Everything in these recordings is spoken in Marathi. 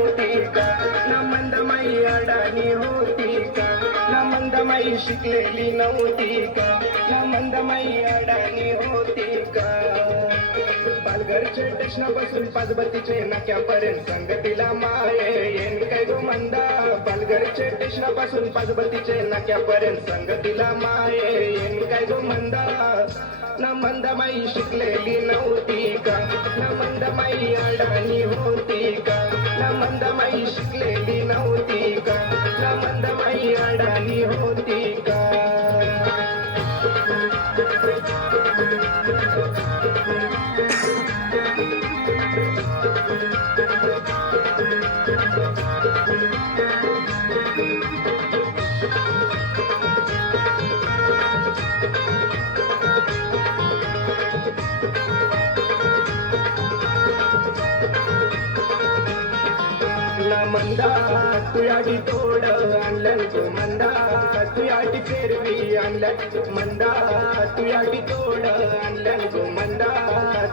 नव्हती का ना मंदमाई अडाणी होती का ना मंदमाई शिकलेली नव्हती का ना मंदमाई अडाणी होती का पालघरचे स्टेशनापासून पाचबत्तीचे नाक्यापर्यंत संगतीला माये येन काय गो मंदा पालघरचे स्टेशनापासून पाचबत्तीचे नाक्यापर्यंत संगतीला माये येन काय गो मंदा ना मंदमाई शिकलेली नव्हती का ना मंदमाई अडाणी होती का ना मंदमाई शिकलेली नव्हती का ना मंदमाई अडाणी होती का ना मंदा तुयाडी तोड आणलं तू मंदा तुयाडी फेरवी आणलं मंदा तुयाडी तोड आणलं तू मंदा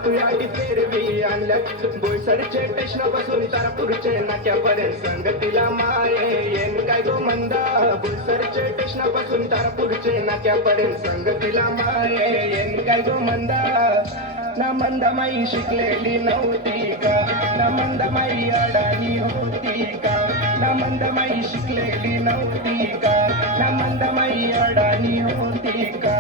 तुयाडी फेरवी आणलं बोईसरचे स्टेशनापासून तारापूरचे नाक्यापर्यंत संगतीला माये येन काय गो मंदा बोईसरचे स्टेशनापासून तारापूरचे नाक्यापर्यंत संगतीला माये येन काय गो मंदा ना मंदमाई शिकलेली नव्हती का ना मंदमाई अडाणी होती का ना मंदमाई शिकलेली नव्हती का ना मंदमाई अडाणी होती का